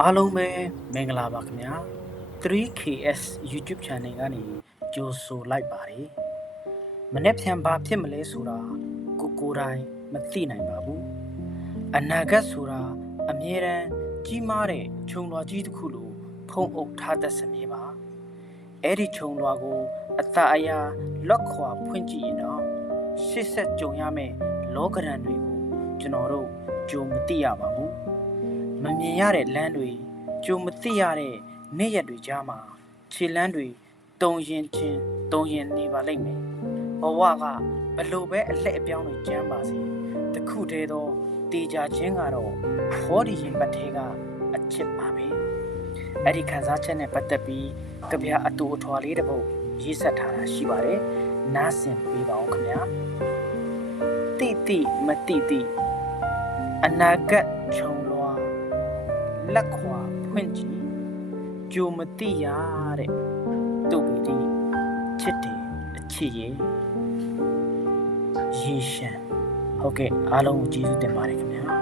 အားလုံးပဲမင်္ဂလာပါခင်ဗျာ 3KS YouTube Channel ကနေကြိုဆိုလိုက်ပါတယ်မနေ့ဖြန်ဘာဖြစ်မလဲဆိုတာကိုယ်တိုင်မသိနိုင်ပါဘူးအနာဂတ်ဆိုတာအမြဲတမ်းကြီးမားတဲ့ခြုံလွှာကြီးတစ်ခုလိုဖုံးအုပ်ထားတတ်စမြဲပါအဲ့ဒီခြုံလွှာကိုအသာအရာလက်ခွာဖွင့်ကြည့်ရင်တော့ရှစ်ဆက်ကြုံရမယ့်လောကဓာတ်တွေကိုကျွန်တော်တို့ကြုံမသိရပါဘူးမမြင်ရတဲ့လမ်းတွေကြုံမသိရတဲ့နေ့ရက်တွေကြားမှာခြေလမ်းတွေတုံရင်ချင်းတုံရင်နေပါလိမ့်မယ်ဘဝကဘလို့ပဲအလှည့်အပြောင်းတွေကျမ်းပါစေတခုတည်းသောတေချာခြင်းကတော့ဟောဒီရင်ပတ်သေးကအချစ်ပါပဲအဲ့ဒီခံစားချက်နဲ့ပတ်သက်ပြီးကြပြအတူအထွာလေးတစ်ပုဒ်ရေးဆက်ထားတာရှိပါတယ်နားဆင်ပေးပါဦးခင်ဗျာတိတိမတိတိအနာဂတ်ခြုံလွှာလက်ခွာဖွင့်ကြည့်ကြိုမသိရတဲ့တုတ်ပီတိချစ်တယ်အချစ်ရဲ့ရေရှမ်းဟုတ်ကဲ့အားလုံးကိုကျေးဇူးတင်ပါတယ်ခင်ဗျာ